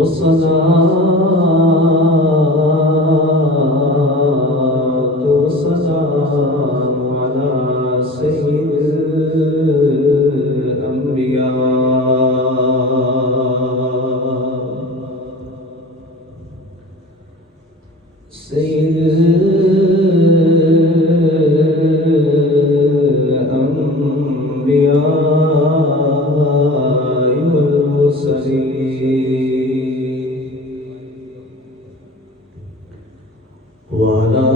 والصلاة والسلام على سيد الأنبياء سيد الأنبياء والمرسلين وعلى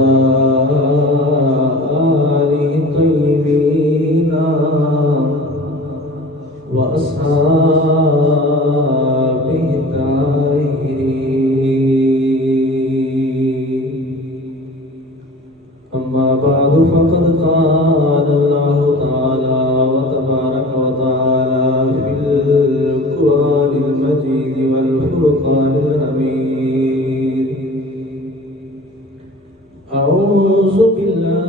آله الطيبين وأصحابه الطاهرين. أما بعد فقد قال الله تعالى وتبارك وتعالى في القرآن المجيد والفرقان الحميد: أعوذ بالله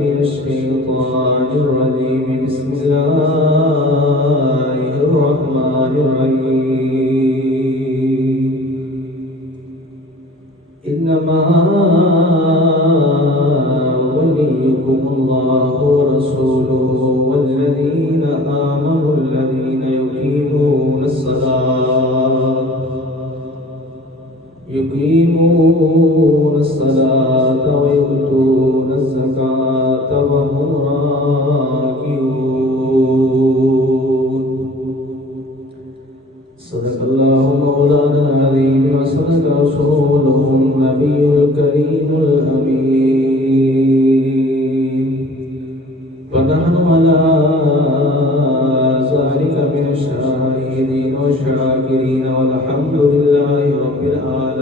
من الشيطان الرجيم. بسم الله الرحمن الرحيم. إنما وليكم الله ورسوله والذين آمنوا الذين يقيمون الصلاة ويؤتون الزكاة وهم راكعون. صدق الله مولانا العظيم وصدق رسوله النبي الكريم الأمين. ونحن على ذلك من الشاهدين والشاكرين والحمد لله رب العالمين.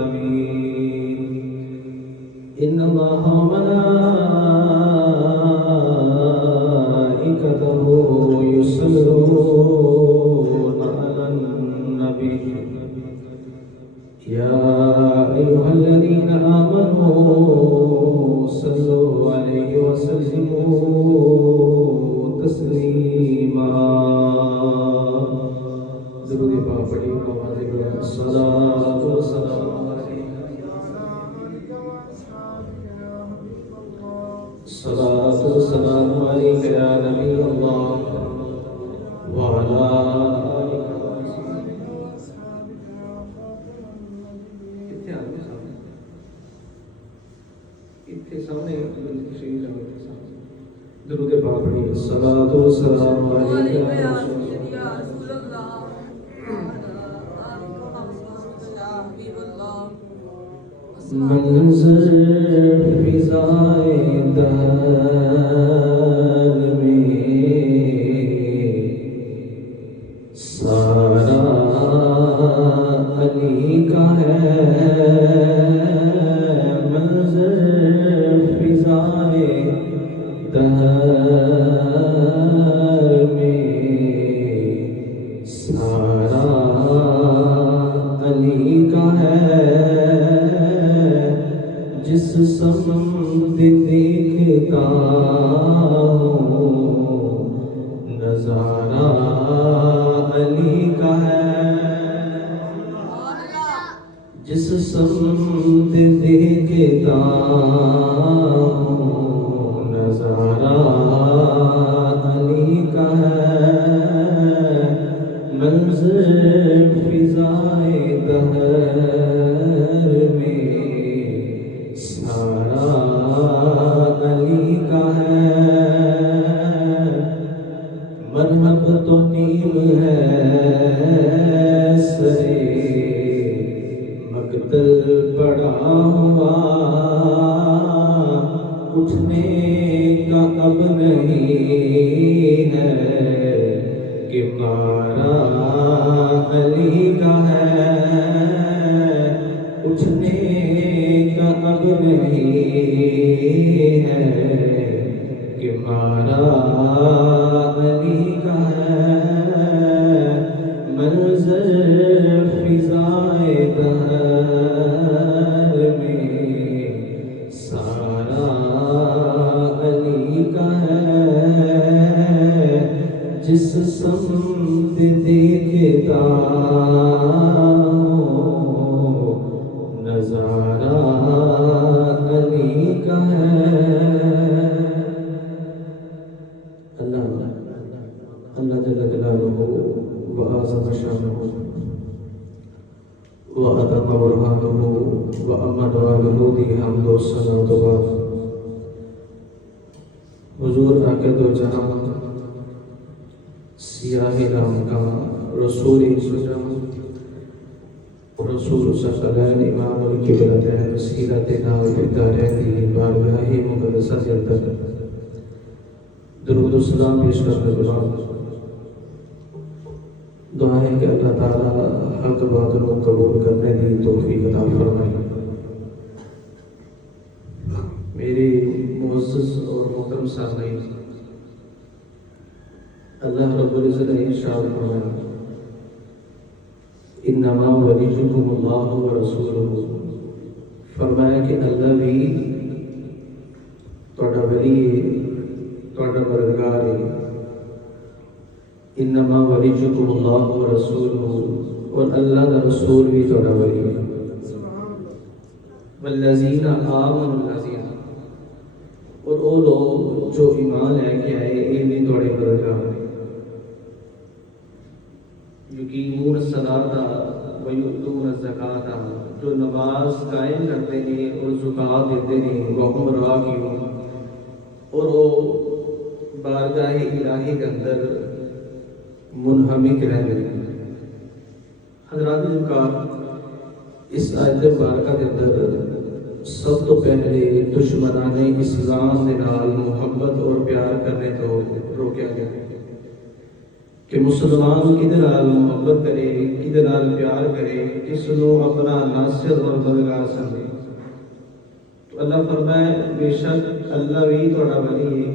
إن الله وملائكته يصلون على النبي يا أيها الذين آمنوا صلوا عليه وسلموا تسليما. درود پاک پڑھیے. الصلاة والسلام الصلاة والسلام عليك يا نبي الله وعلى آلك درود پاک پڑھیے. الصلاة والسلام عليك يا رسول الله. منظر فضائے دہر میں سارا علی کا ہے. منظر فضائے دہر میں سارا علی کا ہے. جس سمت دیکھتا ہوں نظارہ علی کا ہے. جس سمت دیکھتا ہوں نظارہ علی کا ہے. منظر فضائے دہر میں سارا علی کا ہے. مرحب تو نیم ہے سرے مقتل پڑا ہوا. اٹھنے کا اب نہیں ہے کہ مارا علی کا ہے. دیتا ہوں، نظارہ علی کا ہے۔ اللہ جل جلالہ وعظم شانہ وعظم برہانہ وعمد والہ دی حمد و ثنا و بعد۔ حضور عاقد و جہاں سیاہ رام کا رسول سجاں رسول ثقلین امام القبلتین سیرتنا فی الدارین دی بارگاہ مقدسہ سے تک درود و سلام پیش کرنے کے بعد دعا ہے کہ اللہ تعالیٰ حق باطل کو قبول کرنے دی توفیق عطا فرمائے۔ میرے معزز اور محترم سامعین، اللہ رب العزت نے ارشاد فرمایا انما ولیکم اللہ ورسولہ، فرمایا کہ اللہ بھی تہاڈا ولی ہے، تہاڈا مددگار ہے۔ انما ولیکم اللہ ورسولہ، اور اللہ کا رسول بھی تہاڈا ولی ہے۔ والذین آمنوا، الذین، اور وہ لوگ جو ایمان لے کے آئے یہ بھی تھوڑے مددگار ہیں۔ یقیمون الصلاۃ ویؤتون الزکاۃ، جو نماز قائم کرتے ہیں اور زکوٰۃ دیتے ہیں، وہم راکعون، اور وہ بارگاہ الہی کے اندر منہمک رہتے ہیں۔ حضرات زکوٰۃ اس آیت مبارکہ کے اندر سب تو پہلے دشمنان اسلام کے نال محبت اور پیار کرنے تو روکیا گیا کہ مسلمان کدے نال محبت کرے، کدے نال پیار کرے، کس نو اپنا ناصر اور مددگار سمجھے۔ تو اللہ فرمائے بے شک اللہ بھی تہاڈا ولی ہے،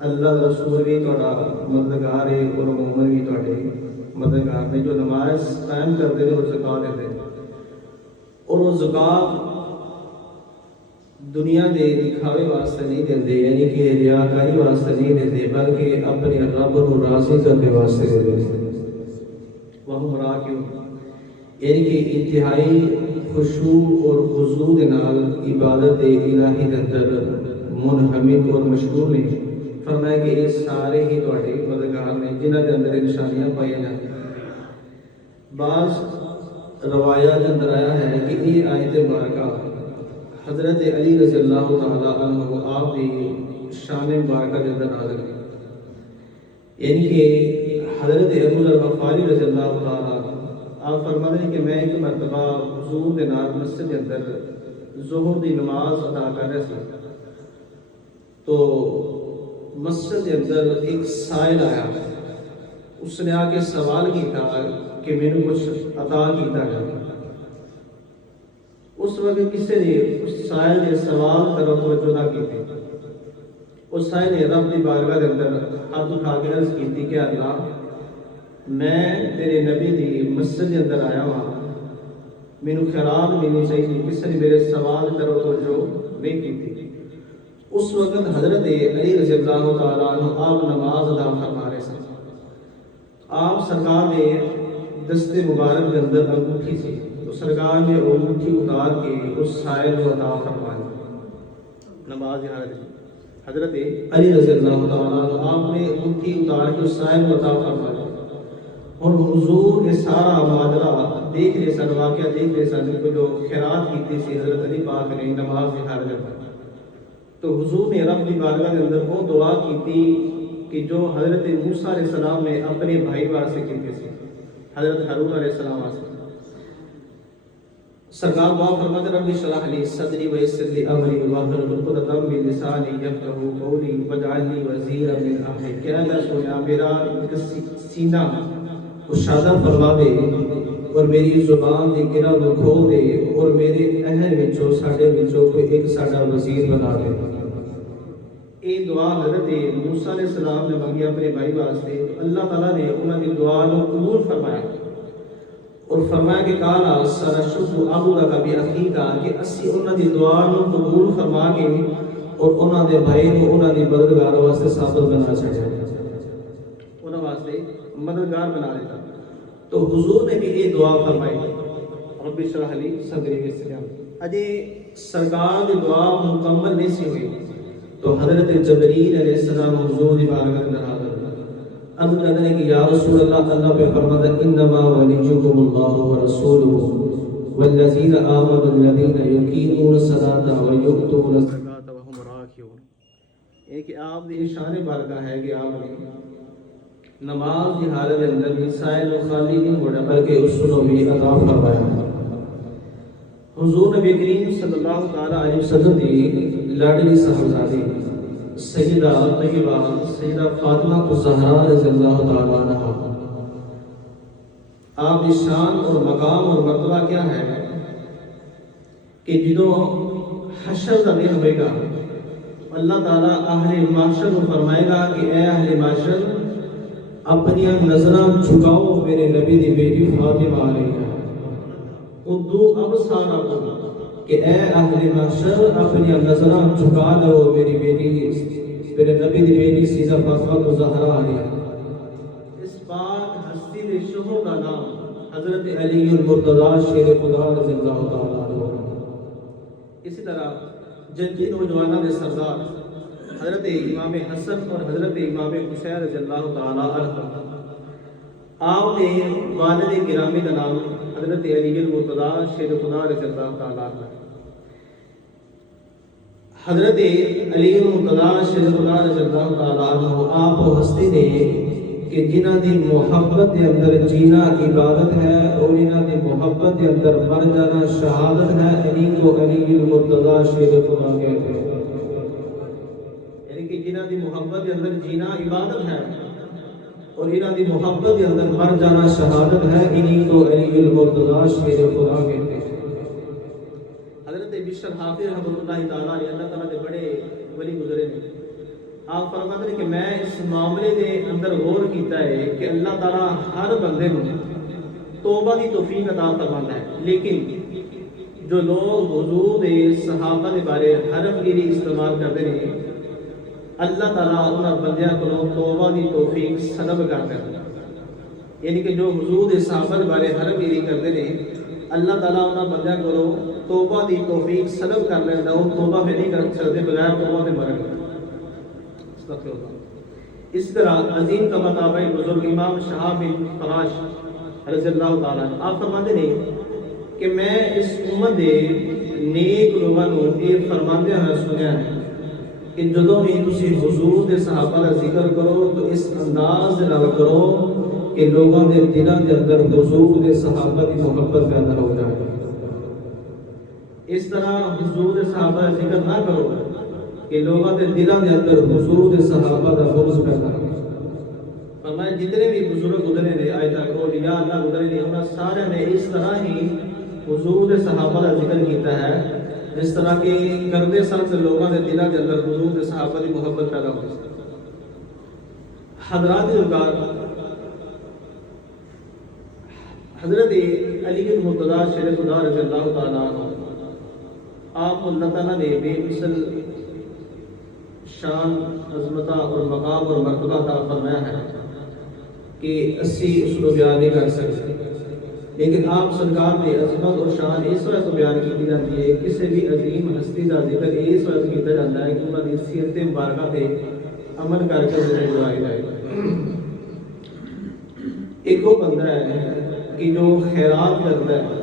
اللہ رسول بھی تہاڈا مددگار ہے، اور مومن بھی تہاڈے مددگار نے جو نماز قائم کرتے ہیں اور زکوٰۃ دیتے ہیں۔ اور وہ زکوٰۃ دنیا دے دکھاوے واسطے نہیں دیندے، یعنی کہ ریاکاری واسطے نہیں دیندے، بلکہ اپنے رب کو راضی کرنے واسطے دیندے۔ وہم راکعون، یعنی کہ انتہائی خشوع اور خضوع کے نال عبادت الہی کے اندر منہمک اور مشغول ہیں۔ فرمایا کہ یہ سارے ہی تہاڈے مددگار نے جنہاں کے اندر نشانیاں پائی جاتی ہیں۔ بعض روایات کے اندر آیا ہے کہ یہ آیت مبارکہ حضرت علی رضی اللہ تعالیٰ عنہ آپ کی شان مبارکہ کے اندر نازل ہوئی، یعنی کہ حضرت ابو ذر غفاری رضی اللہ تعالیٰ آپ فرماتے ہیں کہ میں ایک مرتبہ حضور کے نال مسجد کے اندر ظہر کی نماز ادا کر رہا تھا، تو مسجد کے اندر ایک سائل آیا، اس نے آ کے سوال کیا کہ میں نے کچھ عطا کیتا ہے۔ اس وقت کسی نے اس سائل کے سوال طرف توجہ نہ کی تھی۔ اس سائل نے رب کی بارگاہ کے اندر ہاتھ اٹھا کے عرض کی تھی کہ اللہ میں تیرے نبی دی مسجد کے اندر آیا ہوں، مینوں خیرات ملنی چاہیے، کسی نے میرے سوال طرف توجہ نہیں کی تھی۔ اس وقت حضرت علی رضی اللہ تعالیٰ عنہ آپ نماز ادا فرما رہے تھے۔ آپ سرکار نے دست مبارک کے اندر انگوٹھی تھی، تو سرکار نے وہ انگوٹھی اتار کے اس سائل کو عطا فرمایا نماز حاضر۔ حضرت علی رضی اللہ تعالیٰ عنہ آپ نے انگوٹھی اتار کے اس سائل کو عطا فرمایا، اور حضور نے سارا ماجرا دیکھ لے سن، واقعہ دیکھ لے سن کہ جو خیرات کی تھی حضرت علی پاک نے نماز حاضر۔ تو حضور نے رب کی بارگاہ کے اندر وہ دعا کی تھی کہ جو حضرت موسیٰ علیہ السلام نے اپنے بھائی واسطے کی تھی، حضرت ہارون علیہ السلام واسطے۔ سرکار دعا فرماتے رب اشرح لی صدری ویسر لی امری واحلل عقدۃ من لسانی یفقہوا قولی واجعل لی وزیرا من اہلی، کہ اللہ سویا میرا سینہ کشادہ فرما دے اور میری زبان دی گرہ نو کھول دے، اور میرے اہل وچوں ساڈے وچوں کوئی ایک ساڈا وزیر بنا دے۔ یہ دعا حضرت موسیٰ علیہ السلام نے مانگی اپنے بھائی واسطے، تو اللہ تعالیٰ نے انہوں کی دعا کو قبول فرمایا، اور فرمایا کہ کالا سنشد عضدک بأخیک، کہ اسی انہوں کی دعا کو قبول فرما کے اور انہوں کے بھائی کو انہوں کی مددگار واسطے ثابت بنا چاہیے، انہوں واسطے مددگار بنا دیتا۔ تو حضور نے بھی یہ دعا فرمائی رب اشرح لی صدری ویسرا. اجے سرکار دی دعا مکمل نہیں سی ہوئی تو حضرت جبریل علیہ السلام حضور دی بارگاہ میں حاضر اب کہتے ہیں کہ یا رسول اللہ، اللہ پہ فرماتا انما ولیکم اللہ ورسولہ والذین آمنوا الذین یقیمون الصلاۃ ویؤتون الزکاۃ وهم راکعون. یہ کہ آپ دی شان بارگاہ ہے کہ آپ نے نماز کی حالت کے اندر بھی سائل و خالی نہیں ہونا بلکہ اس کو بھی عطا فرمایا. حضور نبی کریم صلی اللہ تعالی علیہ وسلم دی لاڈلی صاحبزادی سیدہ طیبہ سیدہ فاطمہ الزہرا رضی اللہ تعالی عنہا، آپ کی شان اور مقام اور مرتبہ کیا ہے کہ جدوں حشر کا دن ہوئے گا اللہ تعالیٰ اہل معاشر کو فرمائے گا کہ اے اہل معاشر اپنی نظراں جھکاؤ میرے نبی دی بیٹی فاطمہ علیہ ادو ابصارکم کہ اے اہل معاشر اپنی نظراں جھکا لو میری بیٹی میرے نبی دی بیٹی سیدہ فاطمہ الزہرا علیہ. اس پاک ہستی دے شوہر کا نام حضرت علی المرتضی شیر خدا رضی اللہ تعالی عنہ. اسی طرح جن نوجوانوں کے سردار حضرت امام حسن اور حضرت امام حسین رضی اللہ تعالی عنہ، آپ کے والد گرامی کا نام حضرت علی المرتضی شیر خدا رضی اللہ تعالی عنہ. حضرت علی المرتضی شیر خدا رضی اللہ تعالی عنہ آپ ہستی نے کہ جنہ دی محبت کے اندر جینا عبادت ہے اور انہاں دی محبت کے اندر مر جانا شہادت ہے. انہیں کو علی المرتضی شیر خدا کہتے ہیں، یعنی کہ جنہ دی محبت کے اندر جینا عبادت ہے اور انہاں دی محبت کے اندر مر جانا شہادت ہے. انہیں کو علی المرتضی شیر خدا کہتے ہیں. حضرت بشر حافظ رحمۃ اللہ تعالیٰ علیہ اللہ تعالیٰ کے بڑے ولی گزرے نے. آپ فرماتے ہیں کہ میں اس معاملے کے اندر غور کیتا ہے کہ اللہ تعالیٰ ہر بندے کو توبہ کی توفیق عطا فرماتا ہے، لیکن جو لوگ حضور دے صحابہ کے بارے حرف گیری استعمال کرتے ہیں اللہ تعالیٰ انہاں بندیاں کو توبہ کی توفیق سلب کرتا ہے. یعنی کہ جو حضور دے صحابہ کے بارے حرف گیری کرتے ہیں اللہ تعالیٰ انہاں بندیاں کو توبہ کی توفیق سلب کر لینا. وہ توبہ پہ نہیں کر سکتے بغیر توبہ کے مرن. اس طرح عظیم کا مطابع بزرگ امام شہاب بن فراش رضی اللہ تعالیٰ آپ فرماتے ہیں کہ میں اس امت دے نیک لوگوں کو یہ فرماتے ہیں سنیا ہے کہ جدوں بھی تسی حضور دے صحابہ کا ذکر کرو تو اس انداز نال کرو کہ لوگوں دے دلوں دے اندر حضور دے صحابہ کی محبت پیدا ہو جائے. اس طرح حضور دے صحابہ کا ذکر نہ کرو کہ لوگوں کے دلوں کے اندر حضور دے صحابہ کا بغض پیدا ہو. فرمایا جتنے بھی بزرگ گزرے نے آج تک اولیاء اللہ گزرے نے انہاں سارے نے اس طرح ہی حضور دے صحابہ کا ذکر کیتا ہے جس طرح کہ کرتے سن سے لوگوں کے دلوں کے اندر حضور دے صحابہ کی محبت پیدا ہوتی. حضرات الکار حضرت علی المرتضی شیر خدا رضی اللہ تعالیٰ عنہ آپ اللہ تعالیٰ نے بے مثل شان عظمتہ اور مقام اور مرتبہ عطا فرمایا ہے کہ اسی اس کو بیان نہیں کر سکتے. لیکن آپ سرکار نے عظمت اور شان اس وقت بیان کی جاتی ہے کسی بھی عظیم ہستی کا ذکر اس وقت کیا جاتا ہے کہ انہوں نے سیرت مبارکہ پہ عمل کر کے ذکر کروایا جائے. ایک وہ بندہ ہے کہ جو خیرات کرتا ہے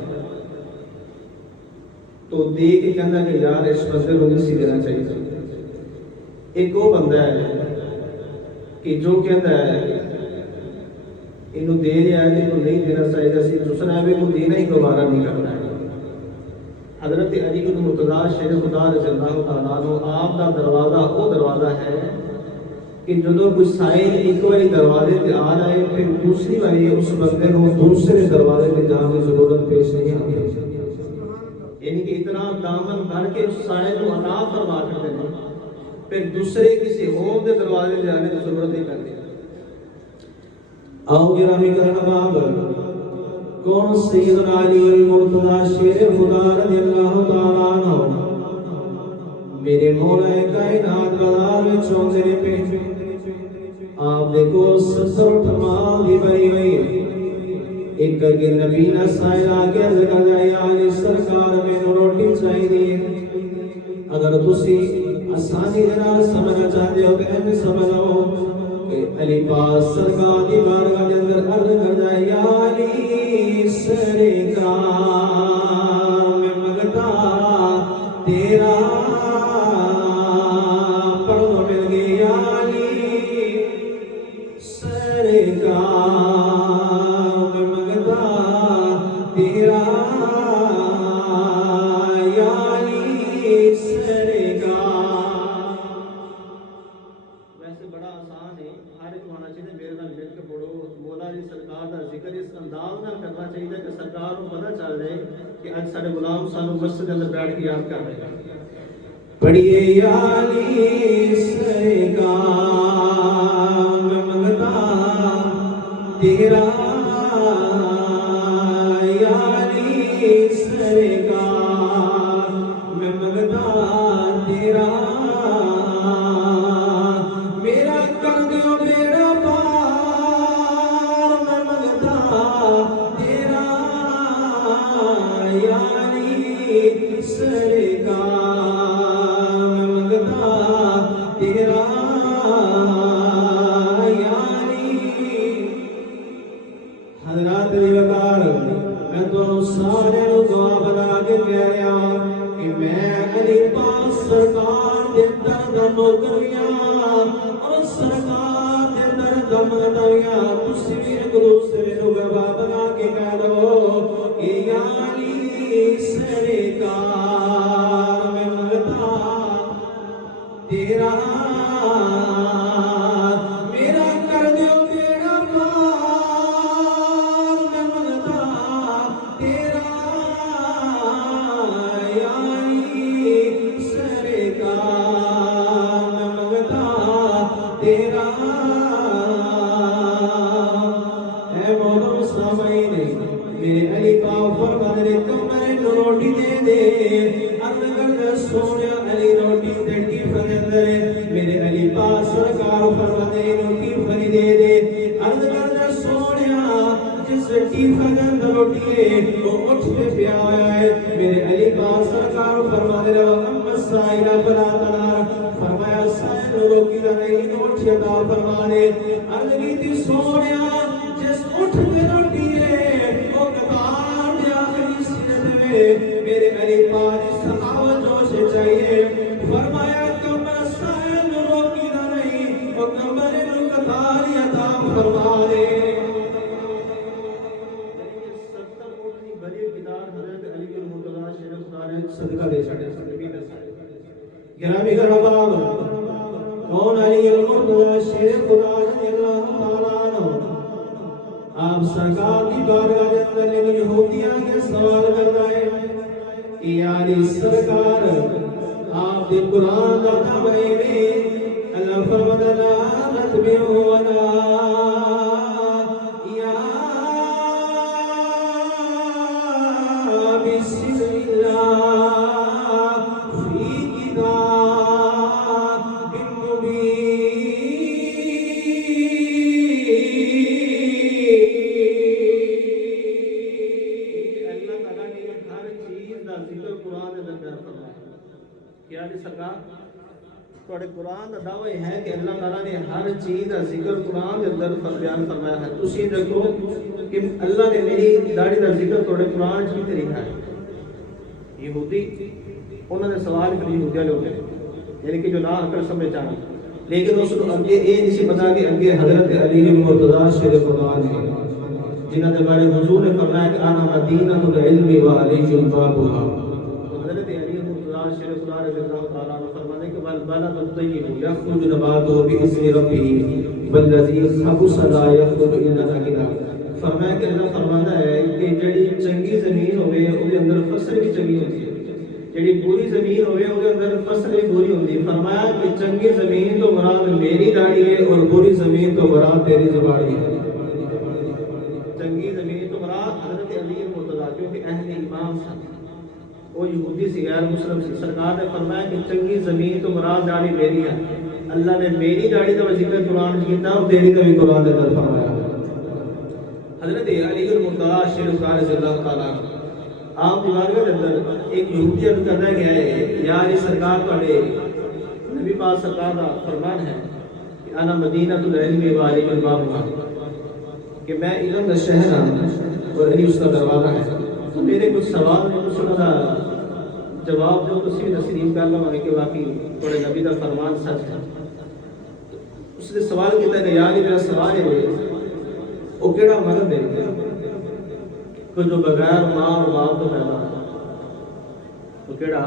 تو دیکھ کے کہنا کہ یار اس بندے کو نہیں سی دینا چاہیے. ایک وہ بندہ ہے کہ جو کہتا ہے انہوں دے رہا ہے انہوں نہیں دینا چاہیے اسی دوسرا ہے وہ دینا ہی دوبارہ نہیں کرنا ہے. حضرت علی المرتضی شیر خدا رضی اللہ تعالیٰ عنہ آپ کا دروازہ وہ دروازہ ہے کہ جدو کوئی سائل ایک باری دروازے پہ آ رہے پھر دوسری باری اس بندے کو دوسرے دروازے پہ جانے کی ضرورت پیش نہیں آتی. یعنی کہ اتنا دامن بھر کے اس سائل کو عطا فرما کرتے ہیں پھر دوسرے کسی اور کے دروازے پہ جانے کی ضرورت نہیں پڑتی. آؤ گرامی کرنا باب کون سیدنا علی المرتضی شیر خدا رضی اللہ تعالیٰ عنہ میرے مولا کائنات بازار میں چوندے پہ آپ دیکھو 70 تمام بھی بری ہوئی ایک کر کے نبی نہ سائل آگے عرض کر دیا یا علی سرکار میں روٹی چاہیے اگر تسی آسانی جناب سمجھنا چاہتے ہو کہ میں سمجھو کہ علی پاس سرکار کی بارگاہ کے اندر عرض کر دیا یا علی سرکار میں مانگتا تیرا پردہ مل گیا علی سرکار میں مانگتا تیرا یا علی سرکار. ویسے بڑا آسان ہے ہر ایک ہونا چاہیے میرے نال مل کے پڑھو مولا علی سرکار کا ذکر اس انداز نال کرنا چاہیے کہ سرکار کو پتہ چل جائے کہ اج سارے غلام سانو مسجد کے اندر بیٹھ کے یاد کر رہے ہیں. پڑھیے یا علی سرکار میں مانگتا تیرا یا علی سرکار میں مانگتا تیرا میرا کر دیو بیڑا پار میں مانگتا تیرا یا علی سرکار میں مانگتا تیرا یا علی. حضرات وقار میں تو سارے دعا بنا کے کہہ رہا ہوں کہ میں علی پاک سرکار دے در دا نوکریاں اور سرکار دے در دا مدویاں تسی بھی ایک دوسرے نو گواہ بنا کے کہہ دو کہ یا علی سرکار میں مانگتا تیرا میرا کر دیو بیڑا پار میں مانگتا تیرا یا علی سرکار میں مانگتا تیرا. اے مولا سامعین میرے علی پاک فرما دے تو میں روٹی دے دے عرض کر دے سونیا علی روٹی ڈنڈی پھر اندر میرے علی پاک سرکار فرما دے روٹی پھر دے دے عرض کر دے سونیا جس ٹیفن اندر روٹی ہے وہ اٹھ کے پیا ہے میرے علی پاک سرکار فرما دے اما سائلہ فلا تنہر فرمایا سائل روکی دا نہیں اٹھ کے دا فرما دے عرض کی تھی سونیا جس اٹھ کے روٹی ہے وہ قطار دے آخری سنت میں میرے علی پاک سخاوت جو سے چاہیے فرمایا کمر سائل روکی دا نہیں وہ کمر نو قطار عطا فرما دے. صدقہ دے چھڑے گرامی گرباب کون علی المرتضی شیر خدا رضی اللہ تعالیٰ عنہ آپ سرکار کی بارگاہ کے اندر ان یہودیاں کے سوال کرتا ہے کہ یا علی سرکار آپ دے قرآن کا تابعی میں اللہ فرماتا لا نتبعو ولا یا بسم اللہ قرآن کا دعوی ہے کہ اللہ تعالیٰ نے ہر چیز کا ذکر قرآن کے اندر بیان فرمایا ہے. تسی دیکھو کہ اللہ نے میری داڑھی کا ذکر تھوڑے قرآن کی طریقہ ہے. یہودی انہوں نے سوال کر یہودیاں لوگ یعنی کہ جو نا عقل سمجھ جانا لیکن اس کو اگے یہ نہیں سی پتا کہ اگے حضرت علی المرتضی شیر خدا نے جنہاں کے بارے حضور نے فرمایا کہ انا مدینہ العلم و علی بابها. حضرت علی المرتضی شیر خدا رضی اللہ تعالیٰ عنہ فرمانے کہ والبلد الطیب یخرج نباتہ بإذن ربہ والذی خبث لا یخرج الا نکدا. فرمایا کہ اللہ فرماتا ہے کہ جڑی چنگی زمین ہوئے اس کے اندر فصل بھی چنگی ہوتی ہے جڑی بری زمین ہوئے اس کے اندر فصل بھی بری ہوتی ہے. فرمایا کہ چنگی زمین تو مراد میری داڑھی ہے اور بری زمین تو مراد تیری زبانی ہے. چنگی زمین تو مراد حضرت علی المرتضی کیونکہ اہل ایمان تھا وہ یہودی سی غیر مسلم سی. سرکار نے فرمایا کہ چنگی زمین تو مراد داڑھی میری ہے. اللہ نے میری داڑھی کا ذکر قرآن کیتا اور تیری کا بھی قرآن نے فرمایا. حضرت علی المرتضی مرتضی شریف رضی اللہ تعالیٰ عنہ آپ دی بارگاہ دے اندر ایک یہودی عرض کردا گیا ہے یا علی سرکار تواڈے نبی پاک سرکار دا فرمان ہے کہ انا مدینہ العلم و علی الباب، کہ میں علم دا شہر ہوں اور علی اس کا دروازہ ہے. تو میرے کچھ سوال نے کچھ انہاں دا جواب جو تسی بھی تسلیم کر لو کہ واقعی تواڈے نبی دا فرمان سچ ہے. اس نے سوال کیتا کہ یا علی میرا سوال ہے وہ کیڑا مرد ہے کہ جو بغیر ماں اور باپ تو پیدا ہوا؟ وہ کیڑا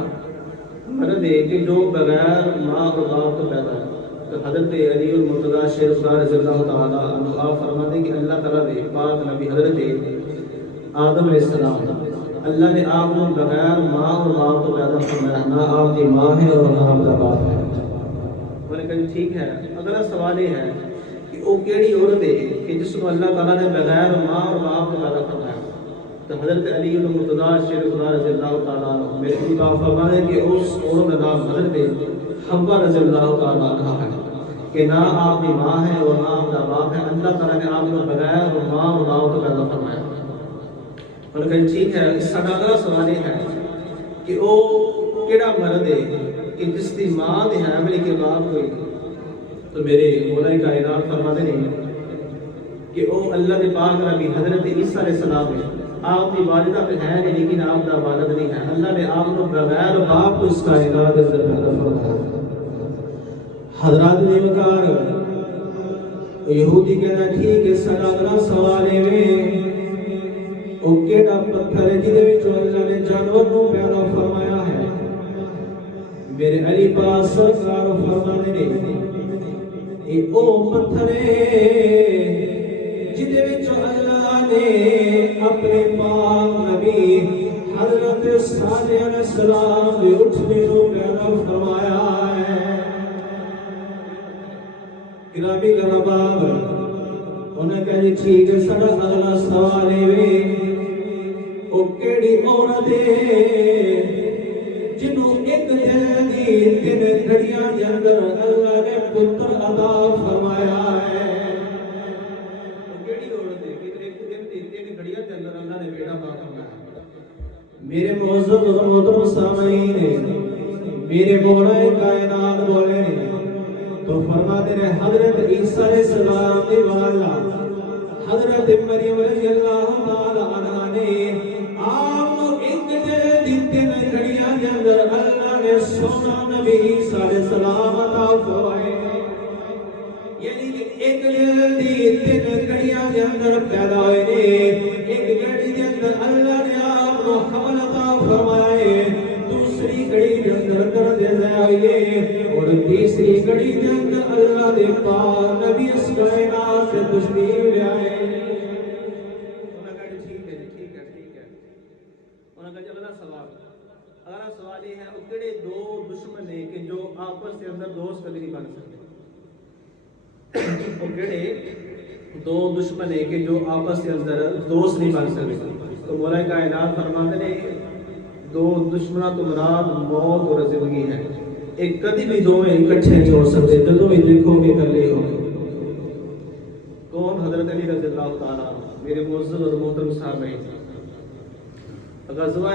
مرد ہے کہ جو بغیر ماں اور باپ تو پیدا ہے؟ تو حضرت علی المرتضی شیخ رضی اللہ تعالیٰ عنہ آپ فرماتے ہیں کہ اللہ تعالیٰ نے پاک نبی حضرت آدم علیہ السلام اللہ نے آپ کو بغیر ماں اور باپ تو پیدا فرمایا، نہ آپ کی ماں ہے اور نہ آپ کا باپ ہے. میں نے کہا ٹھیک ہے. اگلا سوال یہ ہے کہ وہ کیڑی عورت ہے کہ جس کو اللہ تعالیٰ نے بغیر ماں اور باپ تو پیدا فرمایا؟ تو حضرت علی المرتضی شریف رضی اللہ تعالیٰ عنہ میرے باپ فرماتے ہیں کہ اس عورت کا نام حضرت حوا رضی اللہ تعالیٰ عنہ ہے کہ نہ آپ کی ماں ہے اور نہ آپ کا باپ ہے. اللہ تعالیٰ نے آپ کو بغیر ماں اور باپ تو پیدا فرمایا. اور کہ ٹھیک ہے. ساڈا اگلا سوال یہ ہے کہ وہ کیڑا مرد ہے کہ جس کی ماں تے ہے بلکہ باپ کوئی؟ تو میرے مولا کائنات فرماتے ہیں کہ وہ اللہ کے پاک نبی حضرت عیسیٰ علیہ السلام ہے. آپ کی والدہ تو ہے نہیں لیکن آپ کا والد نہیں ہے. اللہ نے آپ کو بغیر باپ کو اس کائنات سے پیدا فرمایا. حضرات نیوکار یہودی کہنا ٹھیک ہے. ساڈا اگلا سوال ہے وہ کیڑا پتھر ہے جہدے وچ اللہ نے جانور کو پیدا فرمایا ہے؟ میرے علی پاک سرکار فرمانے نے یہ او پتھر ہے جہدے وچ اللہ نے اپنے پاک نبی حضرت صالح علیہ السلام دے اٹھنے کو پیدا فرمایا ہے. گرامی گرباب انہیں کہا جی ٹھیک ہے. ساڈا اگلا سوال ہے وہ کیڑی عورت ہے جنوں ایک دن دی 3 گھڑیاں دے اندر اللہ نے پتر عطا فرمایا ہے؟ وہ کیڑی عورت ہے کہ ایک دن دی 3 گھڑیاں دے اندر اللہ نے بیٹا عطا فرمایا؟ میرے معزز اور محترم سامعین، میرے مولا کائنات بولے نے تو فرماتے ہیں حضرت عیسیٰ علیہ السلام دی والا حضرت مریم رضی اللہ تعالی عنہا نے آپ کو ایک دن 3 گھڑیاں کے اندر اللہ نے سونا نبی عیسیٰ علیہ السلام عطا فرمائے. یعنی کہ ایک دن دی 3 گھڑیاں کے اندر پیدا ہوئے نے. ایک گھڑی کے اندر اللہ نے آپ کو حمل عطا فرمائے، دوسری گھڑی کے اندر درد ہوئے اور تیسری گھڑی کے اندر اللہ دے پاک نبی اس کائنات سے تشریف لے آئے. اگلا سوال یہ ہے وہ کہڑے 2 دشمن ہیں کہ جو آپس کے اندر دوست کبھی نہیں بن سکتے؟ وہ کہڑے 2 دشمن ہیں کہ جو آپس کے اندر دوست نہیں بن سکتے؟ تو مولا کائنات فرماتے ہیں 2 دشمنوں تو مراد موت اور زندگی ہے. ایک کبھی بھی دونوں اکٹھے نہیں ہو سکتے. جدوں بھی دیکھو گے اکلے ہو. کون؟ حضرت علی رضی اللہ تعالیٰ میرے معزز اور محترم صاحب ہیں. غزوہ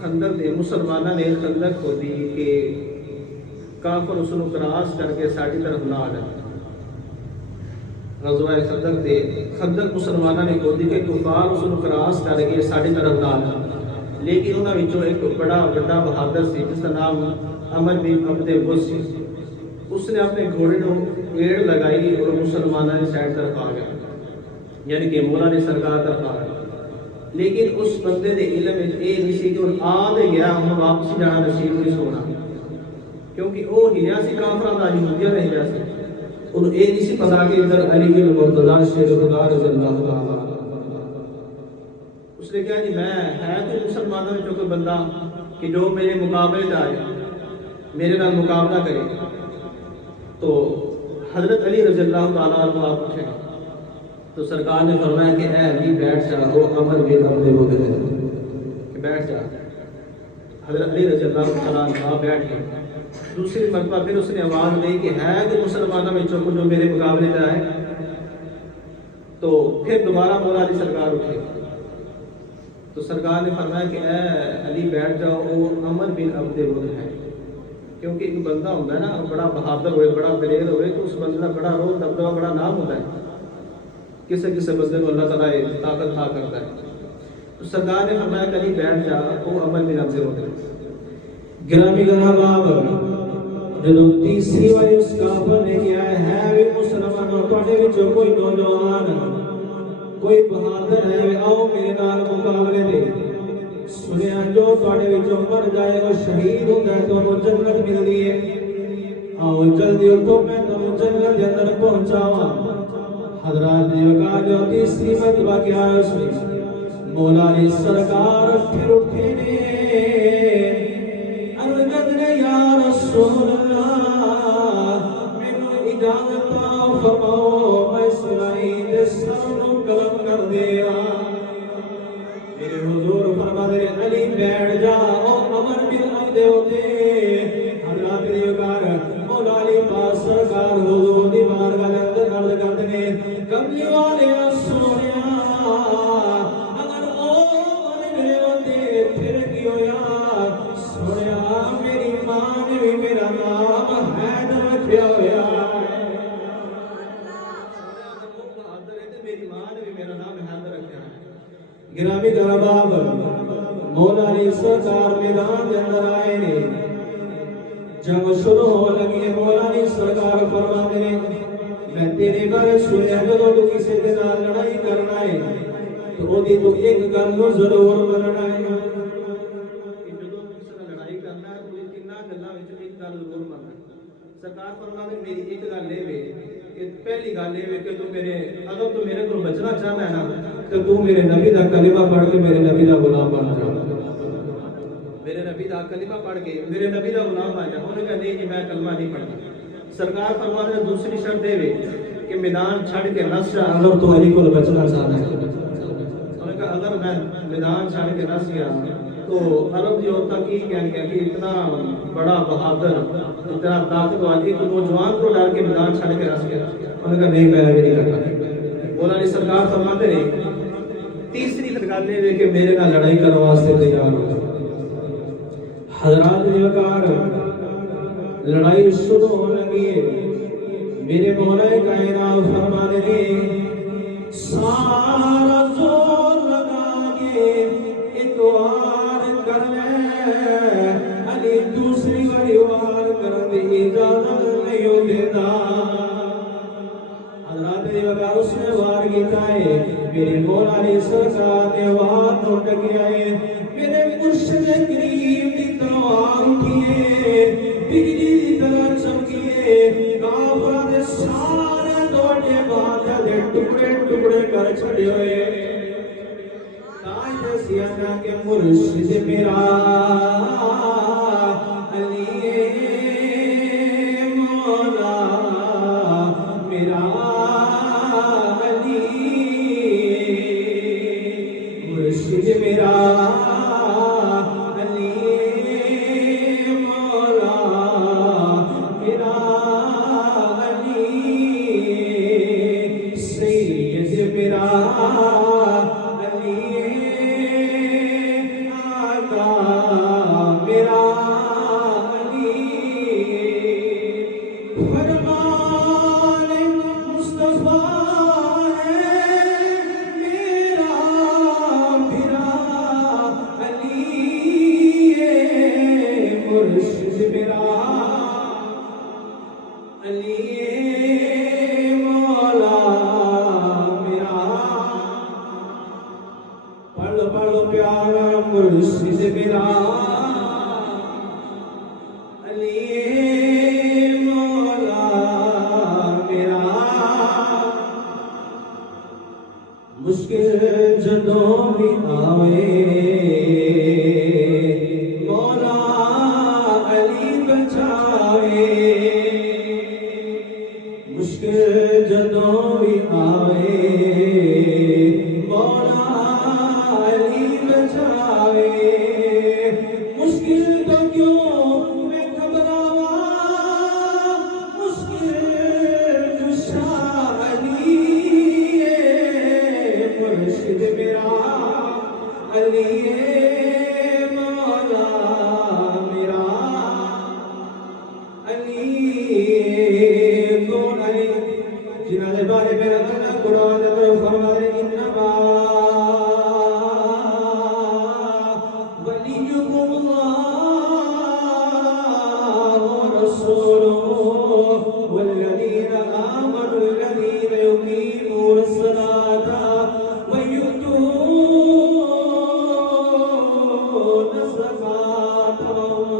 خندق دے مسلمانوں نے خندق کو دی کہ کافر اس کو کراس کر کے ساڈی طرف نہ آ جائے. غزوہ خندق مسلمانوں نے کو دی کہ کفار اس کو کراس کر کے ساڈی طرف نہ آ جائے. لیکن انہاں وچوں ایک بڑا بہادر سی جس کا نام عمر بن عبد الغز سی. اس نے اپنے گھوڑے کو ایڑ لگائی اور مسلمانوں نے سائڈ طرف آ گیا، یعنی کہ مولا نے سرکار طرف آ گیا. لیکن اس بندے دے علم میں یہ نہیں سی کہ وہ آ دے گیا ہوں واپس جانا نصیب نہیں سونا، کیونکہ وہ ہلیا سی کافراں دا یہودیاں دا ہلیا سی. انہوں یہ نہیں سی پتا کہ ادھر علی المرتضی شیخ رضی اللہ تعالیٰ. اس نے کہا جی میں ہے کوئی مسلمانوں میں جو کوئی بندہ کہ جو میرے مقابلے آئے میرے نال مقابلہ کرے؟ تو حضرت علی رضی اللہ تعالیٰ عنہ آپ اٹھے تو سرکار نے فرمایا کہ اے علی بیٹھ جا. وہ عمر بن عبد الغز کہ بیٹھ جا. حضرت علی رضی اللہ تعالیٰ عنہ بیٹھ گئے. دوسری مرتبہ پھر اس نے آواز دی کہ ہے کہ مسلمانوں میں جو میرے مقابلے آئے؟ تو پھر دوبارہ مولا علی سرکار اٹھے تو سرکار نے فرمایا کہ اے علی بیٹھ جاؤ، وہ عمر بن عبد ود ہے. کیونکہ ایک بندہ ہوتا ہے نا بڑا بہادر ہوئے، بڑا دلیر ہوئے، تو اس بندے کا بڑا رول دبدبہ، بڑا نام ہوتا ہے. کسی کسی بندے کو اللہ تعالیٰ طاقت تھا کرتا ہے. تو سرکار نے فرمایا کہ علی بیٹھ جا، وہ عمر بن عبد ود ہے. گرامی گرامی جدو تیسری بار اس کافر نے کیا ہے بھی مسلمانوں تواڈے وچوں کوئی نوجوان کوئی بہادر ہے آؤ میرے نال مقابلے دے. سنیا جو تواڈے وچوں مر جائے وہ شہید ہوندا ہے تو جنت ملدی ہے. آؤ جلدی اٹھو میں تمہیں جنت دے اندر پہنچاواں. حضرات نے کہا جو تیسری مرتبہ کیا ہے اس نے مولا علی سرکار پھر اٹھے نے یا رسول اللہ مینوں اجازت فرماؤ میں اسرائیل دے سر نوں قلم کر دیا. میرے حضور فرماتے علی بیٹھ جا او عمر بن عبد ود. حضرات نے کہا مولا علی پاک سرکار حضور دی بارگاہ دے اندر عرض کرتے ہیں کملی والے سونیا اگر او عمر بن عبد پھر کی ہویا سونیا میری ماں نے بھی میرا نام حیدر رکھیا ہویا. گرامی گرباب مولا علی سرکار میدان دے اندر آئے نے. جنگ شروع ہو لگی ہے. مولا علی سرکار فرماتے ہیں میں تیرے بارے سنیا جدوں تو کسی دے نال لڑائی کرنا ہے تو اودی تو ایک گل نوں ضرور مننا ہے. جدوں کسی نال لڑائی کرنا ہے تو تیناں گلاں وچ ایک گل ضرور مننا. سرکار فرماتے ہیں میری ایک گل اے وے کہ پہلی گل اے وے کہ تو میرے اگر تو میرے کو بچنا چاہنا ہے نا تو تو میرے نبی دا کلمہ پڑھ کے میرے نبی دا غلام بن جا. میرے نبی دا کلمہ پڑھ کے میرے نبی دا غلام بن جا. انہوں نے کہا نہیں جی میں کلمہ نہیں پڑھنا. سرکار فرماتے ہیں دوسری شرط دے وے کہ میدان چھڑ کے نس جا اگر تو علی کو بچنا چاہتا ہے. انہوں نے کہا اگر میں میدان چھڑ کے نس گیا تو عرب کی عورتیں کی کہیں گے کہ اتنا بڑا بہادر اتنا طاقتور ایک نوجوان کو ڈال کے میدان چھڑ کے نس گیا. انہوں نے کہا نہیں میں بھی نہیں کرتا. مولا علی سرکار فرماتے ہیں تیسری گل یہ کہ میرے نال لڑائی کرنے واسطے تیار ہو. حضرات نے کہا لڑائی شروع ہو لگی ہے. میرے مولا کائنات فرماتے ہیں سارا زور لگا کے ایک وار کر لے. علی دوسری باری وار کرنے کی اجازت نہیں دیتا. حضرات نے کہا اس نے وار کیتا ہے. میرے مولا علی سرکار نے وار ٹوٹ گیا ہے. میرے مرشد کریم کی تلوار اٹھی ہے بجلی کی طرح چمکی ہے. کافروں نے سارے دوڑے بادل دے ٹکڑے ٹکڑے کر چھڑے ہوئے. تاج سیانا کے مرشد میرا علی مولا میرا علی مرشد میرا مشکل جدوں بھی آوے مولا علی بچاوے. مشکل جدوں بھی آوے مولا علی بچاوے. علی مولا میرا علی کون علی جنہوں نے بارے میں اللہ قرآن میں فرمائے انما ولیکم اللہ ورسولہ والذین آمنوا الذین یقیمون الصلاۃ ویؤتون الزکاۃ وهم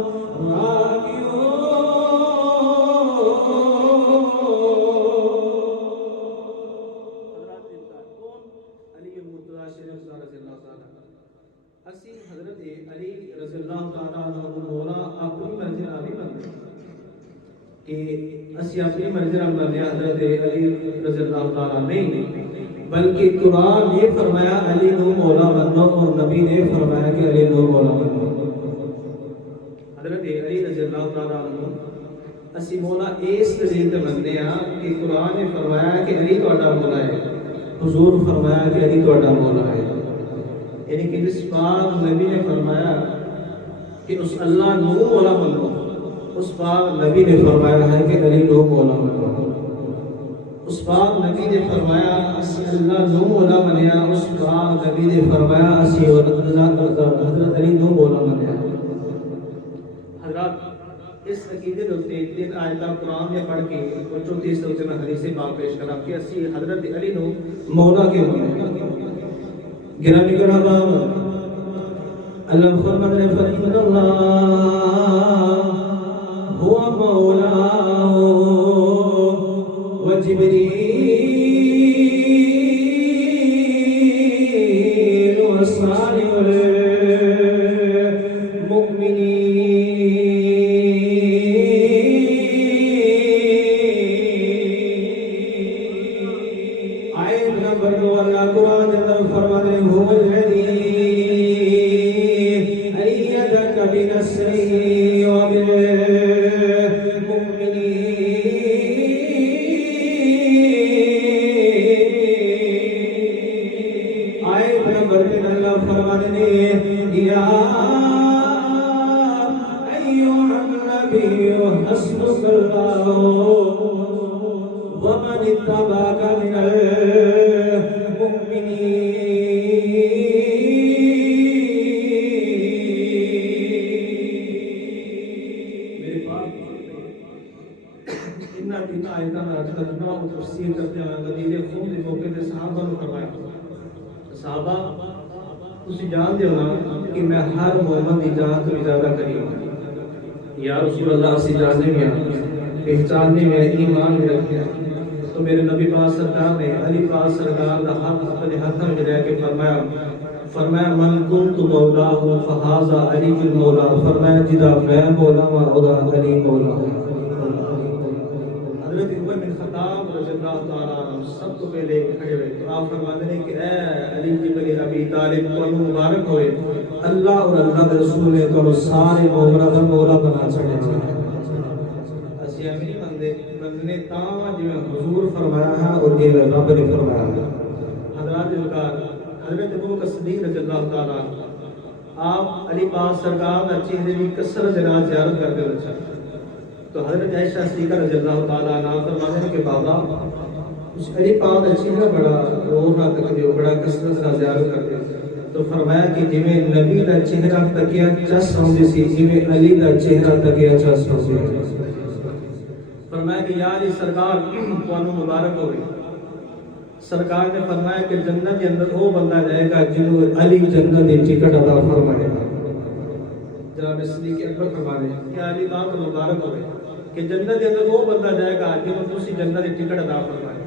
اسی حضرت علی رضی اللہ تعالیٰ عنہ مولا اپنی مرضی نال نہیں بنتے کہ اسی اپنی مرضی نال بنتے حضرت علی رضی اللہ تعالیٰ نہیں بلکہ قرآن نے فرمایا علی نو مولا بنو اور نبی نے فرمایا کہ علی نو مولا بنو حضرت علی رضی اللہ تعالیٰ عنہ اسی مولا اس دلیل تے بنتے ہیں کہ قرآن نے فرمایا کہ علی تہاڈا مولا ہے حضور فرمایا کہ علی تہاڈا مولا ہے یعنی کہ جس پاک نبی نے فرمایا کہ اس اللہ نو مولا بنو اس پاک نبی نے فرمایا ہے کہ علی نو مولا بنو اس پاک نبی نے فرمایا اسی اللہ نو مولا بنیا اس پاک نبی نے فرمایا اسی حضرت علی نو مولا بنیا حضرات اس عقیدے دوتے تین آیتہ قرآن میں پڑھ کے اور چوتھی سے میں حدیث پاک پیش کرا کہ اسی حضرت علی نو مولا کے بنیا گرامی گرامی اللہ فرماتے ہیں فَإِنَّ اللَّهَ هُوَ مَوْلَاهُ وَجِبْرِيلُ وَصَالِحُ الْمُؤْمِنِينَ آیت نمبر 2 اللہ قرآن اندر فرماتے ہیں هُوَ الَّذِي أَيَّدَكَ بِنَصْرِهِ وَبِالْمُؤْمِنِينَ آیت نمبر 3 اللہ فرماتے ہیں یا ایھا النبی حسبک اللہ ومن اتبعک من تفسیر کرتے ہیں غدیر خون دے موقع تے صحابہ نو فرمایا صحابہ تسی جان دے ہو نا کہ میں ہر مومن دی جان تو زیادہ قریب ہوں یا رسول اللہ اسی جاننے میں پہچاننے میں ایمان میں رکھتے ہیں تو میرے نبی پاک سرکار نے علی پاک سرکار دا ہاتھ اپنے ہاتھ میں لے کے فرمایا من کنت مولاہ فہذا علی المولا فرمایا جدا میں مولا و خدا علی مولا حضرت عمر بن خطاب رضی اللہ تعالیٰ عنہ سب کو پہلے کھڑے ہوئے تو آپ فرماتے ہیں کہ اے علی بن ابی طالب کو مبارک ہوئے اللہ اور اللہ کے رسول نے تو سارے مومنوں کا مولا بنا چھڑے اسی امین بندے تاں جو حضور فرمایا ہے اور یہ رب نے فرمایا ہے حضرات الکار حضرت ابوبکر صدیق رضی اللہ تعالیٰ آپ علی پاک سرکار نے چہرے کی کثرت نال زیارت کرتے رہے تو حضرت عائشہ صدیقہ رضی اللہ تعالیٰ عنہ فرماتے ہیں کہ بابا اس علی پاک کا چہرہ بڑا رونا تک جو بڑا کثرت نال زیارت کرتے تو فرمایا کہ جویں نبی دا چہرہ تکیا چس ہوندی سی جویں علی دا چہرہ تکیا چس ہوندی فرمایا کہ یا علی سرکار تانوں مبارک ہوئے سرکار نے فرمایا کہ جنت کے اندر وہ بندہ جائے گا جنہوں علی جنت کی ٹکٹ عطا فرمائے گا جناب صدیق اکبر فرماتے ہیں کہ علی پاک مبارک ہوئے کہ جنت کے اندر وہ بندہ جائے گا جنہوں تسی جنت کی ٹکٹ عطا فرمائے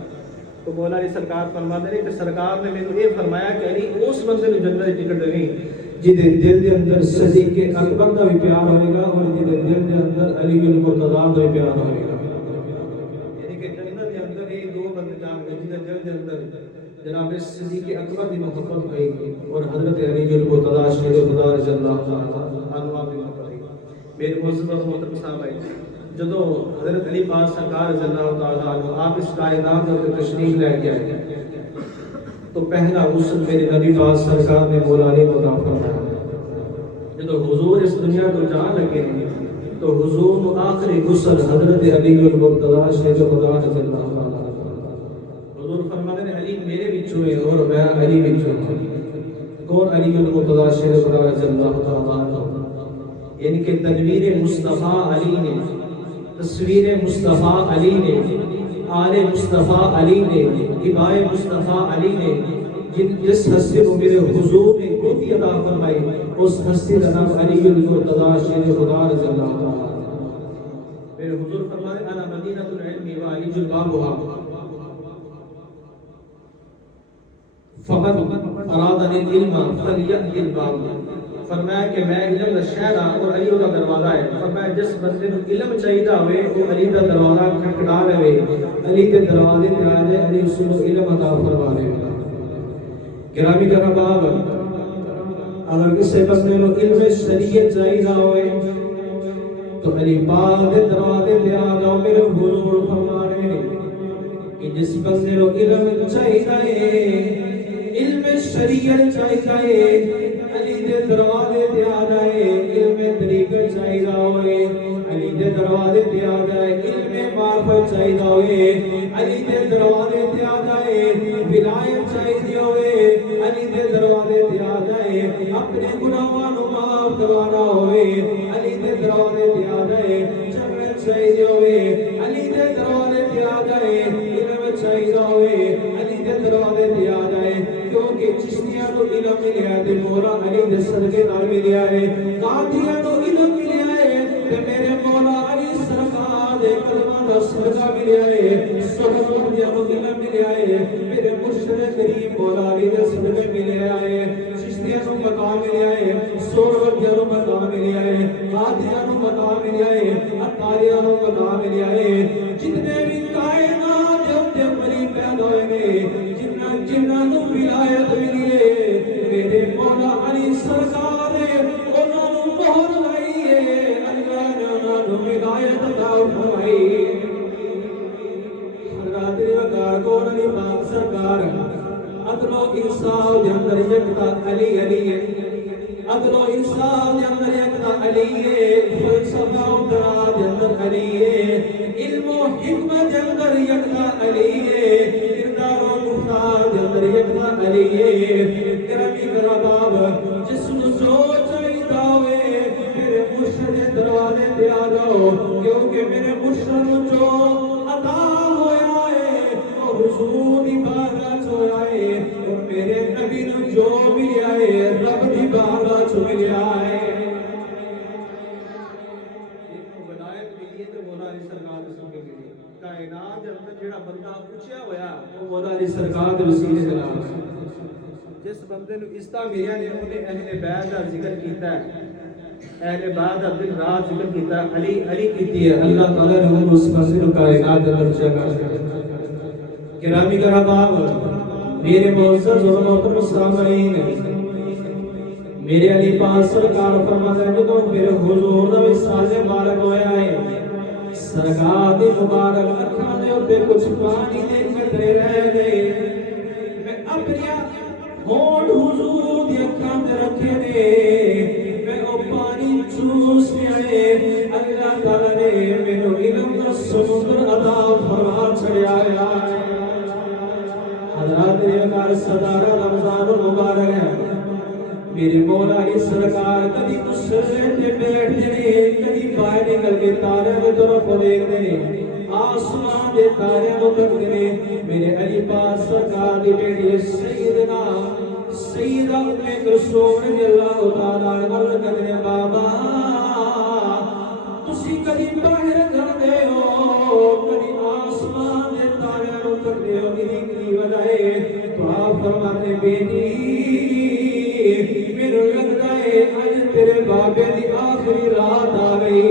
تو مولا علی سرکار فرماتے ہیں کہ سرکار نے مینوں یہ فرمایا کہ علی اس بندے کو جنت کی ٹکٹ دینی جہدے دل کے اندر صدیق اکبر کا بھی پیار ہوئے گا اور جہدے دل کے اندر علی المرتضیٰ کا بھی پیار ہوئے گا یعنی کہ جنت کے اندر یہ دو بندے جان گئے جہدے دل کے اندر جناب صدیق اکبر کی محبت ہوئی اور حضرت علی المرتضیٰ شہید خدا رضی اللہ تعالیٰ عنہ کی محبت ہوئی میرے معزز اور محترم صاحب بھائی جدو حضرت علی پاک سرکار رضی اللہ تعالیٰ عنہ آپ اس کائنات میں تشریف لے کے آئے تو پہلا غسل میرے نبی پاک سرکار نے مولا علی کو عطا فرمایا۔ جب حضور اس دنیا کو جان لگے تو حضور کو آخری غسل حضرت علی المرتضی شیخ خدا رضی اللہ تعالیٰ حضور فرماتے ہیں علی میرے بچوں ہے اور میں علی بچوں ہوں۔ کون علی المرتضی شیخ خدا رضی اللہ تعالیٰ، یعنی کہ تنویر مصطفیٰ علی نے، تصویر مصطفیٰ علی نے، آل مصطفیٰ علی نے، ابائے مصطفیٰ علی نے، جس ہستی کو میرے حضور نے گوتی عطا فرمائی، اس ہستی کا نام علی المرتضی شیخ خدا رضی اللہ تعالیٰ۔ میرے حضور فرماتے انا مدینۃ العلم و علی بابها فمن اراد العلم فلیأت الباب۔ فرمایا کہ میں علم دا شہر ہاں اور علی دا دروازہ ہے۔ فرمایا جس بندے کو علم چاہیے ہوئے وہ علی دا دروازہ کھٹکھٹا لے، علی کے دروازے تے آ جائے، علی اس کو علم عطا فرما دے گا۔ گرامی کا باب، اگر کسی بندے کو علم شریعت چاہیے ہوئے تو علی پاک دے دروازے تے آ جاؤ۔ میرے حضور فرما رہے ہیں کہ جس بندے کو علم چاہیے، علم شریعت چاہیے، علی دے دروازے تے آ جائے۔ علم طریقہ چاہیے ہوئے، علی دے دروازے تے آ جائے۔ علم معرفت چاہیے ہوئے، علی دے دروازے تے آ جائے۔ ولایت چاہیے ہوئے، علی دے دروازے تے آ جائے۔ اپنے گناہوں کو معاف کروانا ہوئے، علی دے دروازے تے آ جائے۔ جنت چاہیے ہوئے، علی دے دروازے تے آ جائے۔ علم چاہیے ہوئے، علی دے دروازے تے آ جائے۔ کیونکہ چشتیاں تو علم ملیا ہے تے مولا علی دے صدقے نال ملیا ہے۔ قادریاں تو علم ملیا ہے تے میرے مولا علی سرکار دے کلمہ دا صدقہ ملیا ہے۔ صحابیاں تو علم ملیا ہے میرے مرشد کریم مولا علی دے صدقے ملیا ہے۔ چشتیاں تو مقام ملیا ہے، سہروردیاں تو مقام ملیا ہے، قادریاں تو مقام ملیا ہے، عطاریاں تو مقام ملیا ہے۔ جتنے بھی کائنات دے اوتے ولی پیدا ہوئے نے، جنہاں نوں ولایت ملی ہے، میرے مولا علی سرکار نے انہاں نوں مہر لائی ہے، اللہ نے انہاں نوں ولایت عطا فرمائی۔ حضرات وقار کون علی پاک سرکار، عدل و انصاف دے اندر یکتا علی علی ہے، عدل و انصاف دے اندر یکتا علی ہے، فلسفہ و اختراع دے اندر علی ہے، علم و حکمت دے اندر یکتا علی ہے، کردار و گفتار دے اندر یکتا علی ہے۔ کرمی کرا باب، جس نو جو چاہیے ہوئے میرے مرشد دے دروازے تے آ جاؤ، کیونکہ میرے مرشد نو جو عطا ہویا ہے وہ حضور دی بارگاہ چ ہویا ہے، اور میرے نبی نو جو ملیا ہے رب دی بارگاہ چ ملیا ہے۔ کائنات دے اندر جڑا بندہ اونچا ہویا وہ مولا علی سرکار دے وسیلے دے نال۔ جس بندے نو عزت ملیا نے انہیں اہل بیت دا ذکر کیتا ہے، اہل بیت دا دن رات ذکر کیتا ہے، علی علی کیتی ہے۔ اللہ تعالی نے اس بندے نو کائنات دے اندر جگہ دی۔ گرامی کرام، میرے معزز اور محترم سامعین، میرے علی پاک سرکار فرماتے ہیں جدوں میرے حضور دا وصال مبارک ہویا ہے، سرکار دی مبارک اکھاں دے اوتے کچھ پانی دے قطرے رہ گئے، میں اپنی ہونٹ حضور دی اکھاں تے رکھے نے، میں او پانی چوس لیا، اللہ تعالی نے مینوں علم دا سمندر عطا فرما چھڑیا ہے۔ حضرات اکار صدارہ رمضان المبارک ہے، میرے مولا علی سرکار کبھی مسرے تے بیٹھتے نے، کبھی باہر نکل کے تارے کی طرف دیکھتے نے، آسمان دے تارے کو تکتے نے۔ میرے علی پاک سرکار دی بیٹی سیدنا سیدہ ام کلثوم رضی اللہ تعالیٰ عنہ کہتے ہیں بابا تسی کبھی باہر کرتے ہو، کبھی آسمان دے تارے کو تکتے ہو، کی وجہ ہے تو آپ فرماتے بیٹی میرے لگتا ہے آج تیرے بابے دی آخری رات آ گئی۔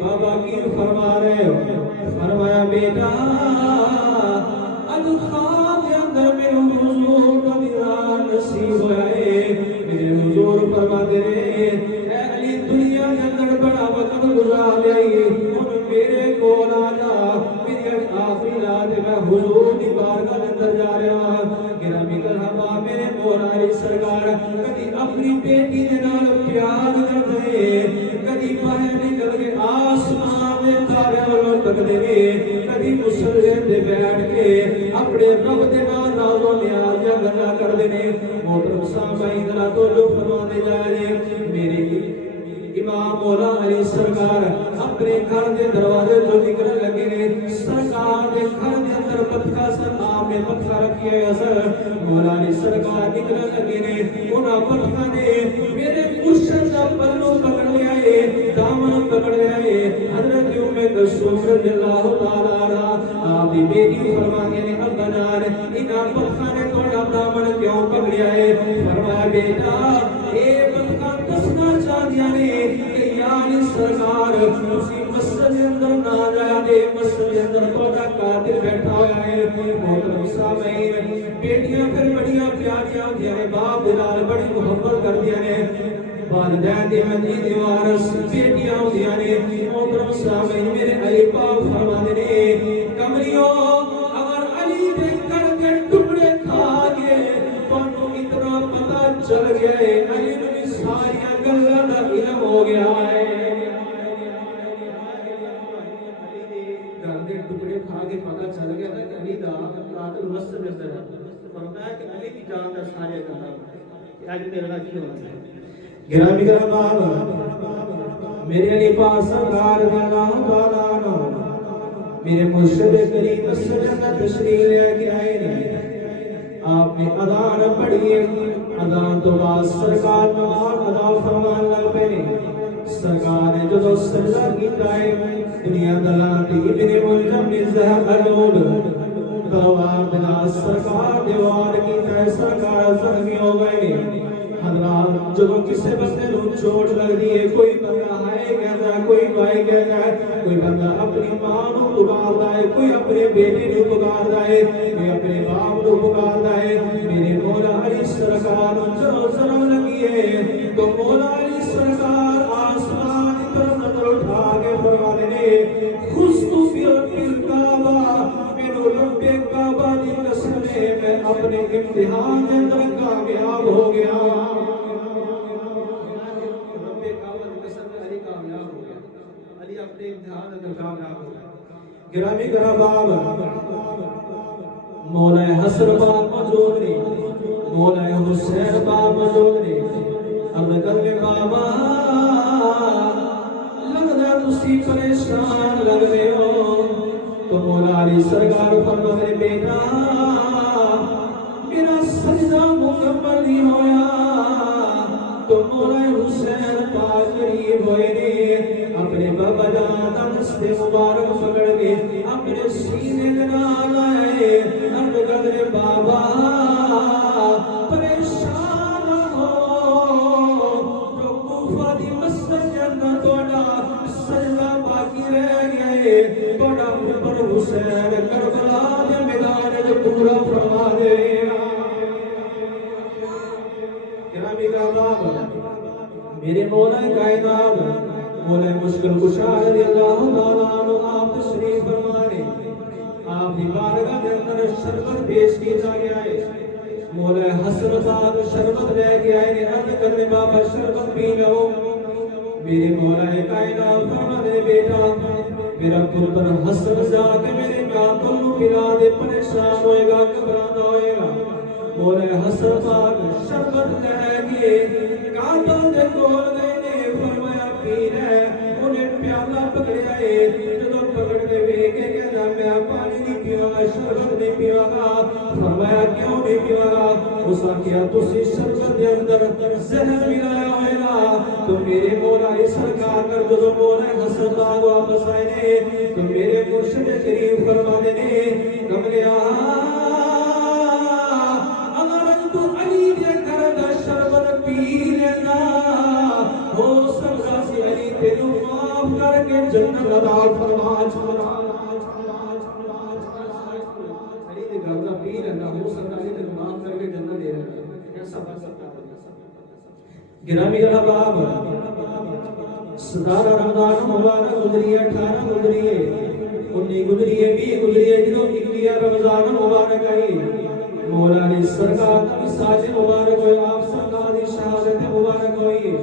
بابا کی فرما رہے ہو؟ فرمایا بیٹا آج خواب کے اندر میرے حضور کا دیدار نصیب ہوا ہے۔ میرے حضور فرما دے رہے اے علی دنیا کے اندر بڑا وقت گزار لیا، ہن میرے کول آ جا، میری آخری رات میں حضور دی بارگاہ کے اندر جا رہا علی سرکار کدی اپنی بیٹی دے نال پیار کردے کدی باہر نکل کے آسمان دے تارے والوں تکدے نے کدی مسلے تے بیٹھ کے اپنے رب دے نال نازو نیاز یا گلا کردے نے محترم سامعین ذرا توجہ فرما دے جائے میرے امام مولا علی سرکار اپنے گھر دے دروازے تو نکلنے لگے نے سرکار دے گھر دے اندر پتھا سر آپ نے پتھا رکھیا ہے سر مولا علی سرکار نکلنے لگے نے انہاں پتھا نے میرے مرشد دا پلو پکڑ لیا ہے دامن پکڑ لیا ہے حضرت ام کلثوم رضی اللہ تعالی عنہا آپ دی بیٹی فرماتے ہیں ابا جان انہاں پتھا نے تھوڑا دامن کیوں پکڑیا ہے فرمایا بیٹا اے پتھا دسنا چاہدیا نے کہ یعنی سرکار اسی مسجد اندر نہ جانے مسجد اندر تھوڑا قاتل بیٹھا ہوا ہے محترم سامعین بیٹیاں پھر بڑیاں پیاریاں ہوندیاں نے باپ دے نال بڑی محبت کردیاں نے والدین دی منی دی وارث بیٹیاں ہوندیاں نے محترم سامعین میرے علی پاک فرماندے نے کملیو اگر علی دے کر کے ٹکڑے کھا کے تانوں اتنا پتہ چل گیا ہے علی نوں ساری گلاں دا علم ہو گیا ہے گھر دے ٹکڑے کھا کے پتہ چل گیا نا کہ علی دا قاتل مسجد اندر ہے فرمایا کہ علی دی جان دا سارے گلاں کہ اج میرے نال کی ہونا ہے گرامی گرامی میرے علی پاک سرکار رضی اللہ تعالی عنہ میرے مرشد کریم مسجد میں تشریف لے کے آئے نے آپ نے اذان پڑھی ہے اذان تو بعد سرکار نماز ادا فرمان لگ پے نے سرکار نے جو سجدہ کیتا ہے دنیا دلان تے ابن ملجم نے زہر الود تلوار بنا سرکار دیوار کیتا ہے سرکار زخمی ہو گئے نے حضرات جب کسی بندے نو چوٹ لگ دی ہے کوئی بندہ ہائے کہتا ہے کوئی بھائی کہتا ہے کوئی بندہ اپنی ماں نو پکاردا ہے کوئی اپنے بیٹے نو پکاردا ہے کوئی اپنے باپ نو پکاردا ہے میرے مولا علی سرکار جو ضرور لگی ہے تو مولا علی سرکار آسمان کی طرف نظر اٹھا کے فرماتے نے خستو فی الکعبہ میرے رب کعبہ دی قسم ہے میں اپنے امتحان کے اندر کامیاب ہو گیا رب کعبہ دی قسم ہے علی کامیاب ہو گیا علی اپنے امتحان کے اندر کامیاب ہو گیا گرامی گرامی مولا حسن پاک موجود نے مولا حسین پاک موجود نے عرض کر کے بابا لگدا تسی پریشان لگ رہے ہو تو مولا علی سرکار فرماتے ہیں بیٹا میرا سجدہ مکمل نہیں ہویا تو مولا حسین پاک قریب ہوئے نے اپنے بابا جان دا دست مبارک پکڑ کے اپنے سینے دے نال آئے عرض کرے بابا پریشان ہو جو کوفہ دی مسجد کے اندر تہاڈا سجدہ باقی رہ گیا ہے تہاڈا پر حسین کربلا دے میدان وچ پورا فرما دے گرامی گرامی میرے مولا کائنات مولا مشکل کشا رضی اللہ تعالی عنہ آپ تشریف فرمانے آپ دی بارگاہ کے اندر شربت پیش کیا گیا ہے مولا حسن صاحب شربت لے کے آئے نے عرض کرنے بابا شربت پی لو میرے مولا کائنات فرمانے بیٹا میرا پتر حسن جا کے میرے قاتل نو پلا دے پریشان ہوئے گا گھبرانا ہوئے گا مولا حسن صاحب شربت لے کے قاتل دے کول گئے نے فرمایا پی لے انہیں پیالہ پکڑیا ہے جدوں پکڑ کے ویکھ کے کہنا میں پانی نہیں پیواں گا شربت نہیں پیواں گا فرمایا کیوں نہیں پیواں گا اس آخیا تسی شربت دے اندر زہر ملایا ہوئے گا تو میرے مولا سرکار کر جدوں مولا حسن صاحب واپس آئے نے تو میرے مرشد کریم فرماتے نے کملیا اگر تو علی دے گھر دا شربت پی لینا ہو سکتا سی علی تینو معاف کر کے جنت عطا فرما چھوڑا علی دے گھر دا پی لینا ہو سکتا سی تینو معاف کر کے جنت دے دینا ایسا بن سکتا ہے گرامی احباب 17 رمضان مبارک گزری 18 گزری 19 گزری 20 گزری جدوں 21 رمضان مبارک آئی مولا علی سرکار کا ساج مبارک ہوئے آپ سرکار کی شہادت مبارک ہوئی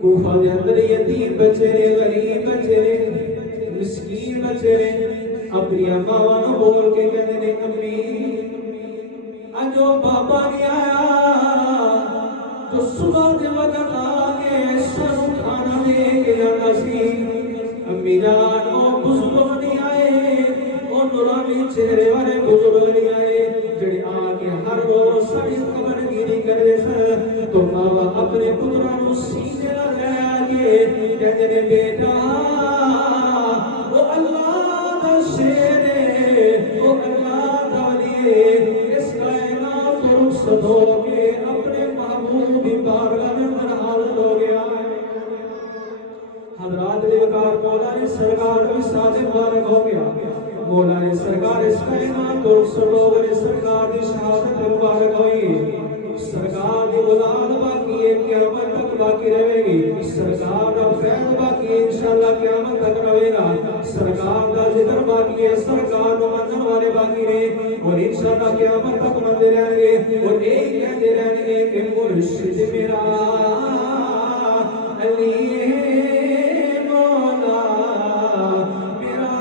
کوفہ دے اندر یتیم بچے نے غریب بچے نے مسکین بچے نے اپنی ماں نو بول کے کہتے نے امی اجو بابا نہیں آیا جو صبح دے وقت آگے سانو کھانا دے کے جانا سی امی جان او بزرگ نہیں آئے او نورانی چہرے والے بزرگ نہیں آئے جڑے آگے ہر روز ساری خبر گیری کر دے سن تو بابا اپنے پتروں نو سینے نال لے آگے کہتے نے بیٹا او اللہ دا شیر ہے او اللہ دا ولی ہے اس کائنات تو رخصت ہو کے اپنے محبوب کی بارگاہ میں اندر حاضر ہو گیا حضرات دیوکار مولا علی سرکار کا ساتھ مبارک ہو گیا مولا علی سرکار اس کائنات اور سلوگ علی سرکار کی شہادت مبارک ہوئی سرکار کی اولاد باقی ہے قیامت تک باقی رہے گی سرکار کا فیض باقی ہے انشاءاللہ قیامت تک رہے گا سرکار کا ذکر باقی ہے سرکار کو منن والے باقی رہے اور انشاءاللہ قیامت تک مندے رہیں گے اور ایک کہتے رہیں گے کہ مرشد میرا علی مولا میرا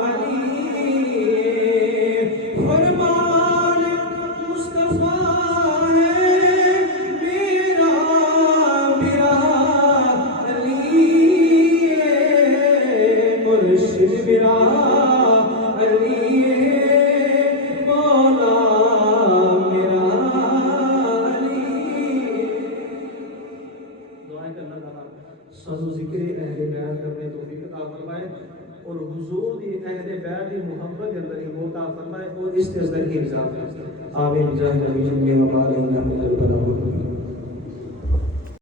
علی فرمان مصطفیٰ ہے میرا میرا علی مرشد میرا علی مولا میرا علی دعائیں کہ اللہ تعالیٰ سانو ذکر اہل بیت کرنے توفیق عطا فرمائے اور حضور دی اہل بیت دی محبت کے اندر ہی وہ عطا فرمائے اور اس کے ذریعے رضا فرمائے آمین جاہ نبی جنبی وقال انہم البلاغ